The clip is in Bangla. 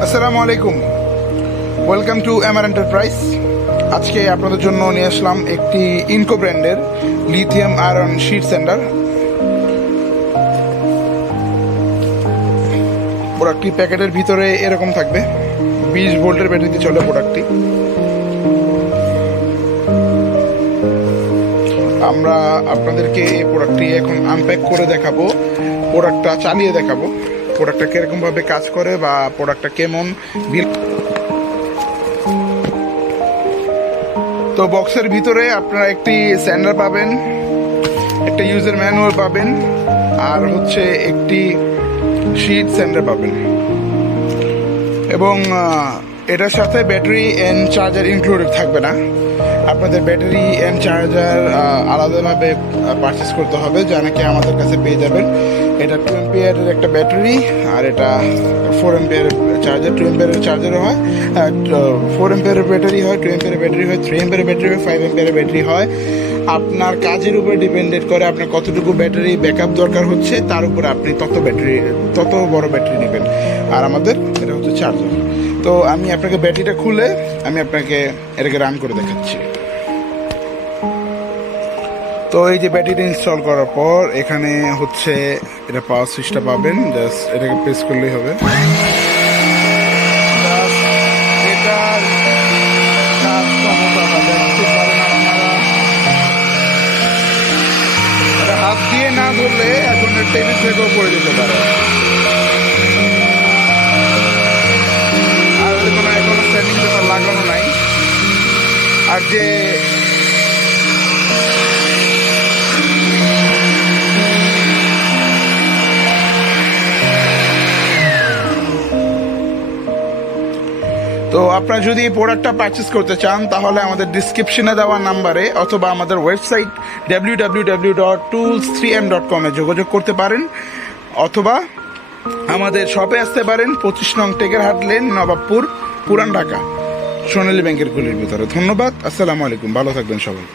আসসালামু আলাইকুম, ওয়েলকাম টু এমআর এন্টারপ্রাইজ। আজকে আপনাদের জন্য নিয়ে আসলাম একটি ইনকো ব্র্যান্ডের লিথিয়াম আয়রন শিট সেন্ডার। প্রোডাক্টটি প্যাকেটের ভিতরে এরকম থাকবে। 20 ভোল্টের ব্যাটারিতে চলে প্রোডাক্টটি। আমরা আপনাদেরকে প্রোডাক্টটি এখন আনপ্যাক করে দেখাবো, প্রোডাক্টটা চালিয়ে দেখাবো, প্রোডাক্টটা কিরকম ভাবে কাজ করে বা প্রোডাক্টটা কেমন বিল। তো বক্সের ভিতরে আপনারা একটি স্যান্ডার পাবেন, একটা ইউজার ম্যানুয়াল পাবেন, আর হচ্ছে একটি শিট স্যান্ডার পাবেন, এবং এটার সাথে ব্যাটারি এন্ড চার্জার ইনক্লুডেড থাকবে না। আপনাদের ব্যাটারি এন্ড চার্জার আলাদাভাবে পারচেস করতে হবে, যা নাকি আমাদের কাছে পেয়ে যাবেন। এটা 2 এম্পিয়ারের একটা ব্যাটারি, আর এটা 4 এম্পিয়ারের চার্জার। 2 এম্পিয়ারের চার্জারও হয়, 4 এম্পিয়ারের ব্যাটারি হয়, 2 এম্পিয়ারের ব্যাটারি হয়, 3 এম্পিয়ারের ব্যাটারি হয়, 5 এম্পিয়ারের ব্যাটারি হয়। আপনার কাজের উপরে ডিপেন্ডেড করে আপনার কতটুকু ব্যাটারি ব্যাকআপ দরকার হচ্ছে, তার উপরে আপনি তত বড় ব্যাটারি নেবেন। আর আমাদের এটা হচ্ছে চার্জার। তো আমি আপনাকে ব্যাটারিটা খুলে আমি আপনাকে এটাকে রান করে দেখাচ্ছি। তো এই যে ব্যাটারিটা ইনস্টল করার পর এখানে হচ্ছে এটা পাওয়ার সুইচটা পাবেন, জাস্ট এটাকে প্রেস করলেই হবে। এটার কাজ ক্ষমতা দেখতে পারেন আপনারা। এটা হাত দিয়ে না ধরলে এখন টেবিল থেকেও পড়ে যেতে পারে। আর কোনো এখনো সেটিং পেপার লাগানো নাই। আর যে তো আপনারা যদি এই প্রোডাক্টটা পারচেস করতে চান, তাহলে আমাদের ডিসক্রিপশনে দেওয়া নাম্বারে অথবা আমাদের ওয়েবসাইট www.tools3m.com এ যোগাযোগ করতে পারেন, অথবা আমাদের শপে আসতে পারেন। 25 নং টেকেরহাট লেন, নবাবপুর, পুরান ঢাকা, সোনালী ব্যাংকের গলির ভিতরে। ধন্যবাদ। আসসালামু আলাইকুম, ভালো থাকবেন সবাই।